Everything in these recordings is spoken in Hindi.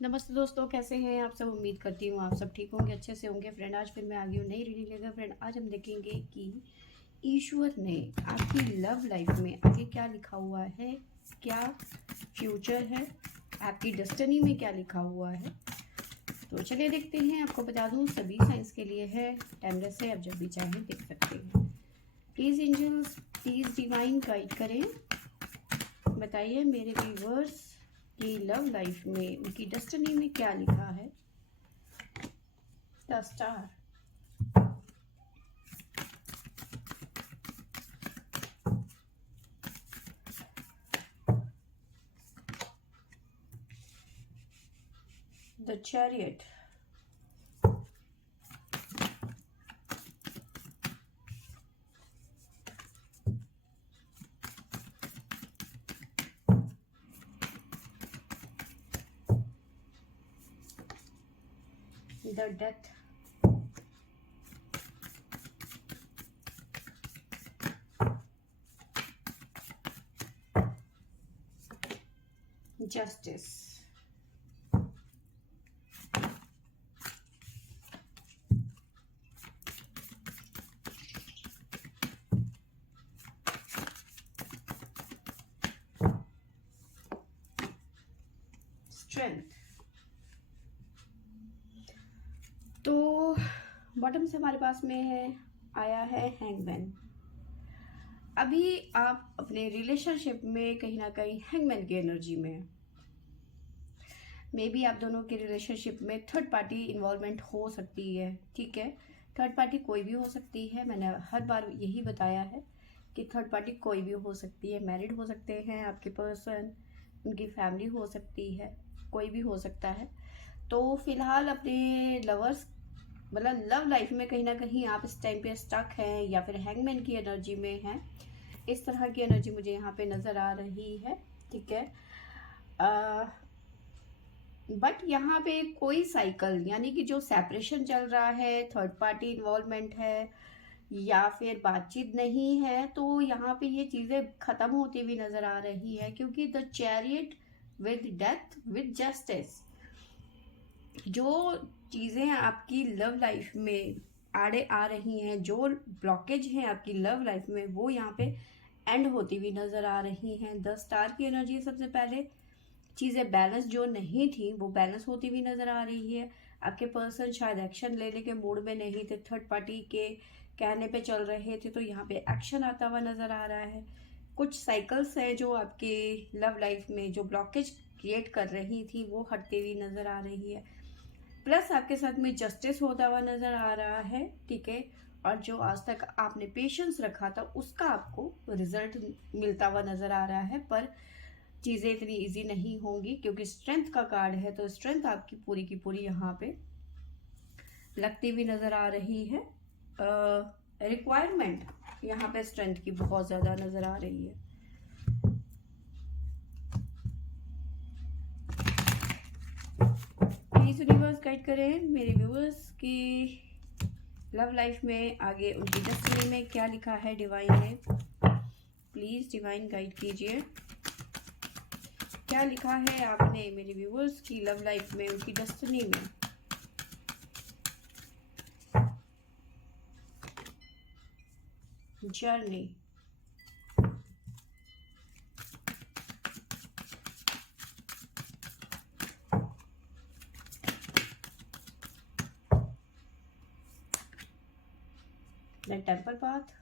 नमस्ते दोस्तों, कैसे हैं आप सब। उम्मीद करती हूँ आप सब ठीक होंगे, अच्छे से होंगे। फ्रेंड, आज फिर मैं आ गई हूँ नई रीडिंग लेकर। फ्रेंड, आज हम देखेंगे कि ईश्वर ने आपकी लव लाइफ में आगे क्या लिखा हुआ है, क्या फ्यूचर है, आपकी डेस्टिनी में क्या लिखा हुआ है। तो चलिए देखते हैं। आपको बता दूँ, सभी साइंस के लिए है, टाइमलेस है, आप जब भी चाहें देख सकते हैं। Please angels, please divine guide करें। बताइए मेरे व्यूवर्स की लव लाइफ में उनकी डेस्टिनी में क्या लिखा है। The star, the chariot, the death, justice, strength. तो बॉटम से हमारे पास में है आया है हैंगमैन। अभी आप अपने रिलेशनशिप में कहीं ना कहीं हैंगमैन की एनर्जी में है। मे बी आप दोनों के रिलेशनशिप में थर्ड पार्टी इन्वॉल्वमेंट हो सकती है। ठीक है, थर्ड पार्टी कोई भी हो सकती है। मैंने हर बार यही बताया है कि थर्ड पार्टी कोई भी हो सकती है। मैरिड हो सकते हैं आपके पर्सन, उनकी फैमिली हो सकती है, कोई भी हो सकता है। तो फिलहाल अपने लवर्स मतलब लव लाइफ में कहीं ना कहीं आप इस टाइम पे स्टक हैं या फिर हैंगमैन की एनर्जी में हैं। इस तरह की एनर्जी मुझे यहाँ पे नज़र आ रही है। ठीक है, बट यहाँ पे कोई साइकिल यानी कि जो सेपरेशन चल रहा है, थर्ड पार्टी इन्वॉल्वमेंट है या फिर बातचीत नहीं है, तो यहाँ पे ये चीज़ें ख़त्म होती हुई नज़र आ रही है। क्योंकि the chariot with death with justice, जो चीज़ें आपकी लव लाइफ में आड़े आ रही हैं, जो ब्लॉकेज हैं आपकी लव लाइफ में, वो यहाँ पे एंड होती हुई नज़र आ रही हैं। द स्टार की एनर्जी, सबसे पहले चीज़ें बैलेंस जो नहीं थी वो बैलेंस होती हुई नज़र आ रही है। आपके पर्सन शायद एक्शन लेने के मूड में नहीं थे, थर्ड पार्टी के कहने पे चल रहे थे, तो यहाँ पे एक्शन आता हुआ नज़र आ रहा है। कुछ साइकिल्स है जो आपके लव लाइफ में जो ब्लॉकेज क्रिएट कर रही थी वो हटती हुई नज़र आ रही है। प्लस आपके साथ में जस्टिस होता हुआ नज़र आ रहा है। ठीक है, और जो आज तक आपने पेशेंस रखा था उसका आपको रिजल्ट मिलता हुआ नज़र आ रहा है। पर चीज़ें इतनी इजी नहीं होंगी क्योंकि स्ट्रेंथ का कार्ड है, तो स्ट्रेंथ आपकी पूरी की पूरी यहाँ पे लगती हुई नज़र आ रही है। रिक्वायरमेंट यहाँ पे स्ट्रेंथ की बहुत ज़्यादा नज़र आ रही है। प्लीज़ यूनिवर्स गाइड करें मेरे व्यूअर्स की लव लाइफ में आगे उनकी डेस्टिनी में क्या लिखा है डिवाइन ने। प्लीज़ डिवाइन गाइड कीजिए, क्या लिखा है आपने मेरे व्यूअर्स की लव लाइफ में उनकी डेस्टिनी में। Journey, the temple path,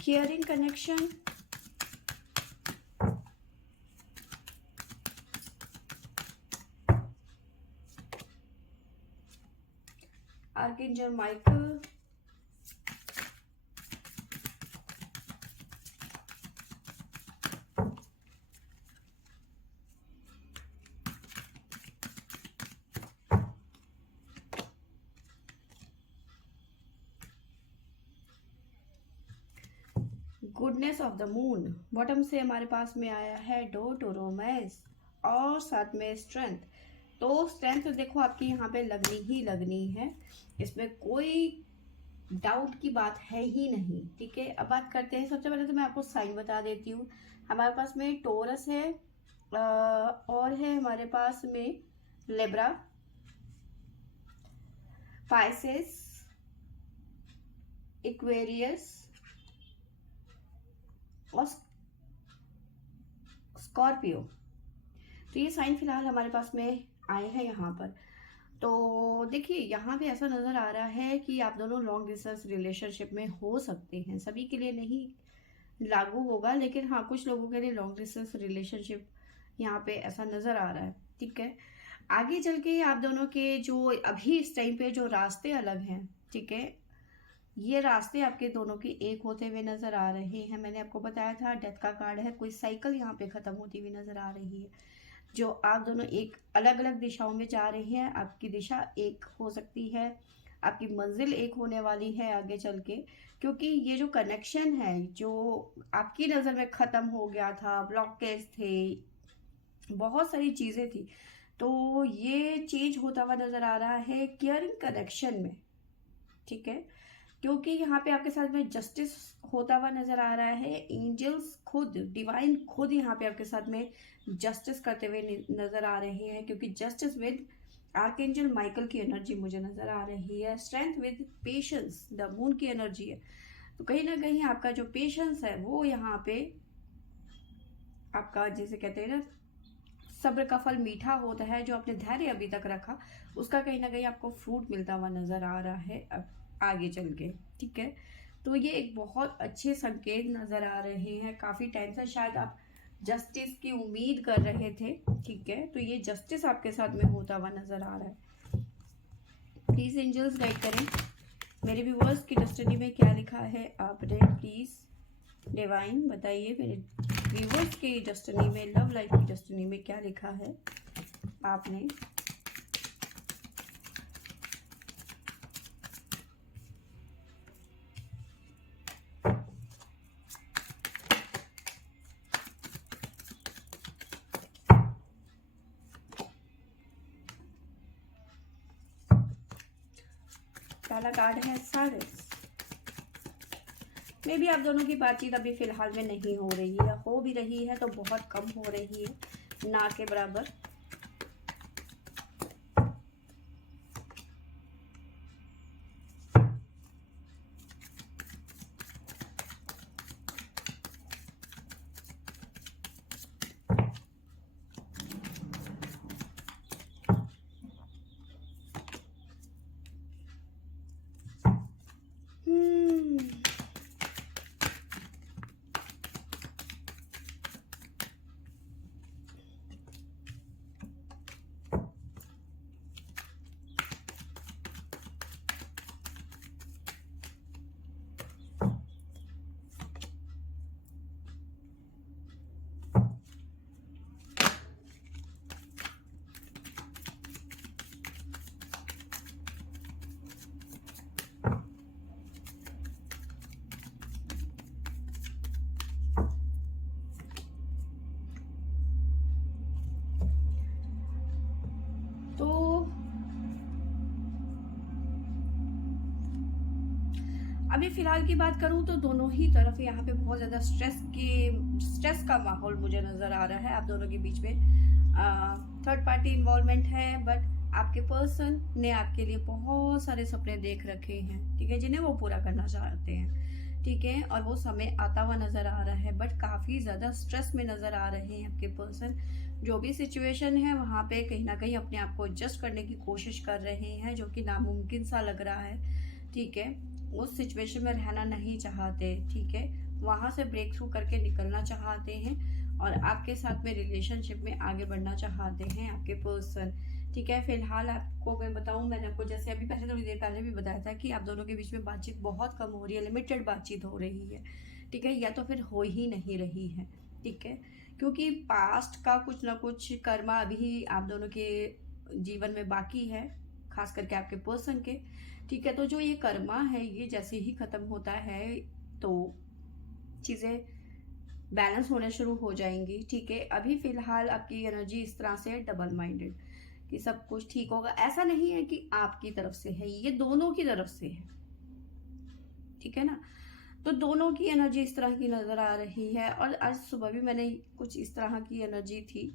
caring connection, archangel Michael, goodness of the moon. Bottom से हमारे पास में आया है डोर टू रोमांस और साथ में स्ट्रेंथ। तो स्ट्रेंथ देखो आपकी यहाँ पे लगनी ही लगनी है, इसमें कोई डाउट की बात है ही नहीं। ठीक है, अब बात करते हैं। सबसे पहले तो मैं आपको साइन बता देती हूँ। हमारे पास में टोरस है, और है हमारे पास में लिब्रा, पाइसेस, एक्वेरियस और स्कॉर्पियो। तो ये साइन फिलहाल हमारे पास में आए हैं यहाँ पर। तो देखिए यहाँ पे ऐसा नज़र आ रहा है कि आप दोनों लॉन्ग डिस्टेंस रिलेशनशिप में हो सकते हैं। सभी के लिए नहीं लागू होगा, लेकिन हाँ कुछ लोगों के लिए लॉन्ग डिस्टेंस रिलेशनशिप यहाँ पे ऐसा नज़र आ रहा है। ठीक है, आगे चल के आप दोनों के जो अभी इस टाइम पे जो रास्ते अलग हैं, ठीक है, ये रास्ते आपके दोनों के एक होते हुए नज़र आ रहे हैं। मैंने आपको बताया था डेथ का कार्ड है, कोई साइकिल यहाँ पे ख़त्म होती हुई नज़र आ रही है। जो आप दोनों एक अलग अलग दिशाओं में जा रहे हैं, आपकी दिशा एक हो सकती है, आपकी मंजिल एक होने वाली है आगे चल के, क्योंकि ये जो कनेक्शन है जो आपकी नज़र में ख़त्म हो गया था, ब्लॉकेज थे, बहुत सारी चीज़ें थी, तो ये चेंज होता हुआ नज़र आ रहा है केयरिंग कनेक्शन में। ठीक है, क्योंकि यहाँ पे आपके साथ में जस्टिस होता हुआ नजर आ रहा है। एंजल्स खुद, डिवाइन खुद यहाँ पे आपके साथ में जस्टिस करते हुए नजर आ रहे हैं, क्योंकि जस्टिस विद आर्कएंजल माइकल की एनर्जी मुझे नजर आ रही है। Strength with patience, the moon की एनर्जी है। तो कहीं ना कहीं आपका जो पेशेंस है वो यहाँ पे आपका, जैसे कहते हैं ना, सब्र का फल मीठा होता है। जो आपने धैर्य अभी तक रखा उसका कहीं ना कहीं आपको फ्रूट मिलता हुआ नजर आ रहा है अब आगे चल के। ठीक है, तो ये एक बहुत अच्छे संकेत नजर आ रहे हैं। काफी टाइम से शायद आप जस्टिस की उम्मीद कर रहे थे। ठीक है, तो ये जस्टिस आपके साथ में होता हुआ नजर आ रहा है। प्लीज एंजल्स गाइड करें मेरे व्यूअर्स की डेस्टिनी में क्या लिखा है आपने। प्लीज डिवाइन बताइए मेरे व्यूअर्स की डेस्टिनी में, लव लाइफ की डेस्टिनी में क्या लिखा है आपने। पहला कार्ड है साइलेंस। मे भी आप दोनों की बातचीत अभी फिलहाल में नहीं हो रही है, हो भी रही है तो बहुत कम हो रही है, ना के बराबर। अभी फिलहाल की बात करूं तो दोनों ही तरफ यहाँ पे बहुत ज़्यादा स्ट्रेस का माहौल मुझे नज़र आ रहा है। आप दोनों के बीच में थर्ड पार्टी इन्वॉल्वमेंट है, बट आपके पर्सन ने आपके लिए बहुत सारे सपने देख रखे हैं, ठीक है, जिन्हें वो पूरा करना चाहते हैं। ठीक है, और वो समय आता हुआ नज़र आ रहा है, बट काफ़ी ज़्यादा स्ट्रेस में नज़र आ रहे हैं आपके पर्सन। जो भी सिचुएशन है वहाँ पे कहीं ना कहीं अपने आप को एडजस्ट करने की कोशिश कर रहे हैं, जो कि नामुमकिन सा लग रहा है। ठीक है, उस सिचुएशन में रहना नहीं चाहते। ठीक है, वहाँ से ब्रेक थ्रू करके निकलना चाहते हैं और आपके साथ में रिलेशनशिप में आगे बढ़ना चाहते हैं आपके पर्सन। ठीक है, फिलहाल आपको मैं बताऊं, मैंने आपको जैसे अभी पहले थोड़ी देर पहले भी बताया था कि आप दोनों के बीच में बातचीत बहुत कम हो रही है, लिमिटेड बातचीत हो रही है। ठीक है, या तो फिर हो ही नहीं रही है। ठीक है, क्योंकि पास्ट का कुछ ना कुछ कर्मा अभी आप दोनों के जीवन में बाकी है, खास करके आपके पर्सन के। ठीक है, तो जो ये कर्मा है ये जैसे ही खत्म होता है तो चीज़ें बैलेंस होने शुरू हो जाएंगी। ठीक है, अभी फिलहाल आपकी एनर्जी इस तरह से डबल माइंडेड, कि सब कुछ ठीक होगा, ऐसा नहीं है कि आपकी तरफ से है, ये दोनों की तरफ से है, ठीक है ना। तो दोनों की एनर्जी इस तरह की नज़र आ रही है। और आज सुबह भी मैंने कुछ इस तरह की एनर्जी थी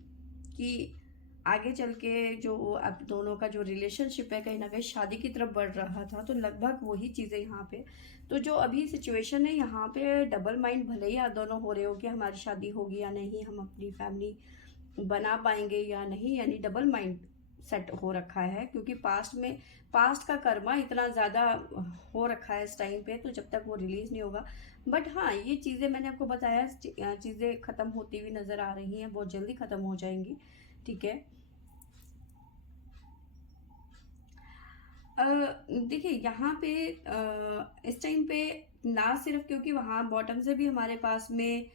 कि आगे चल के जो अब दोनों का जो रिलेशनशिप है कहीं ना कहीं शादी की तरफ बढ़ रहा था, तो लगभग वही चीज़ें यहाँ पे। तो जो अभी सिचुएशन है यहाँ पे, डबल माइंड भले ही आप दोनों हो रहे हो कि हमारी शादी होगी या नहीं, हम अपनी फैमिली बना पाएंगे या नहीं, यानी डबल माइंड सेट हो रखा है, क्योंकि पास्ट का कर्मा इतना ज़्यादा हो रखा है इस टाइम पे, तो जब तक वो रिलीज नहीं होगा। बट हाँ, ये चीज़ें मैंने आपको बताया, चीज़ें ख़त्म होती हुई नज़र आ रही हैं, बहुत जल्दी ख़त्म हो जाएंगी, ठीक है। देखिए यहाँ पे इस टाइम पे ना सिर्फ क्योंकि वहाँ बॉटम से भी हमारे पास में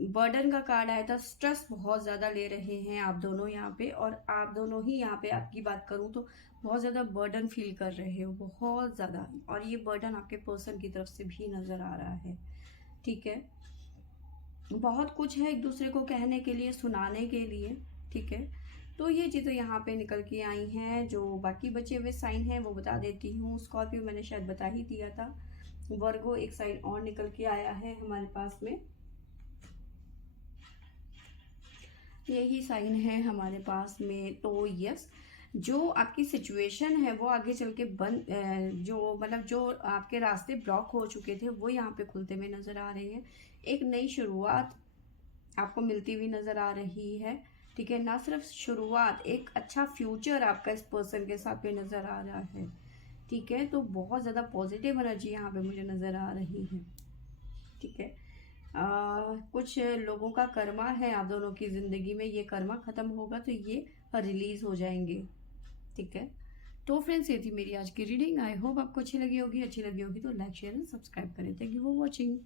बर्डन का कार्ड आया था, स्ट्रेस बहुत ज़्यादा ले रहे हैं आप दोनों यहाँ पे, और आप दोनों ही यहाँ पे, आपकी बात करूँ तो बहुत ज़्यादा बर्डन फील कर रहे हो, बहुत ज़्यादा। और ये बर्डन आपके पर्सन की तरफ से भी नज़र आ रहा है, ठीक है। बहुत कुछ है एक दूसरे को कहने के लिए, सुनाने के लिए, ठीक है। तो ये चीज़ें यहाँ पे निकल के आई हैं। जो बाकी बचे हुए साइन हैं वो बता देती हूँ। स्कॉर्पियो मैंने शायद बता ही दिया था। वर्गो एक साइन और निकल के आया है हमारे पास में, यही साइन है हमारे पास में। तो यस, जो आपकी सिचुएशन है वो आगे चल के जो मतलब जो आपके रास्ते ब्लॉक हो चुके थे वो यहाँ पे खुलते हुए नज़र आ रहे हैं। एक नई शुरुआत आपको मिलती हुई नज़र आ रही है, ठीक है। ना सिर्फ शुरुआत, एक अच्छा फ्यूचर आपका इस पर्सन के साथ में नज़र आ रहा है, ठीक है। तो बहुत ज़्यादा पॉजिटिव एनर्जी यहाँ पे मुझे नज़र आ रही है, ठीक है। कुछ लोगों का कर्मा है आप दोनों की ज़िंदगी में, ये कर्मा ख़त्म होगा तो ये रिलीज़ हो जाएंगे, ठीक है। तो फ्रेंड्स, ये थी मेरी आज की रीडिंग। आई होप आपको अच्छी लगी होगी। अच्छी लगी होगी तो लाइक शेयर एंड सब्सक्राइब करें। Thank you for watching.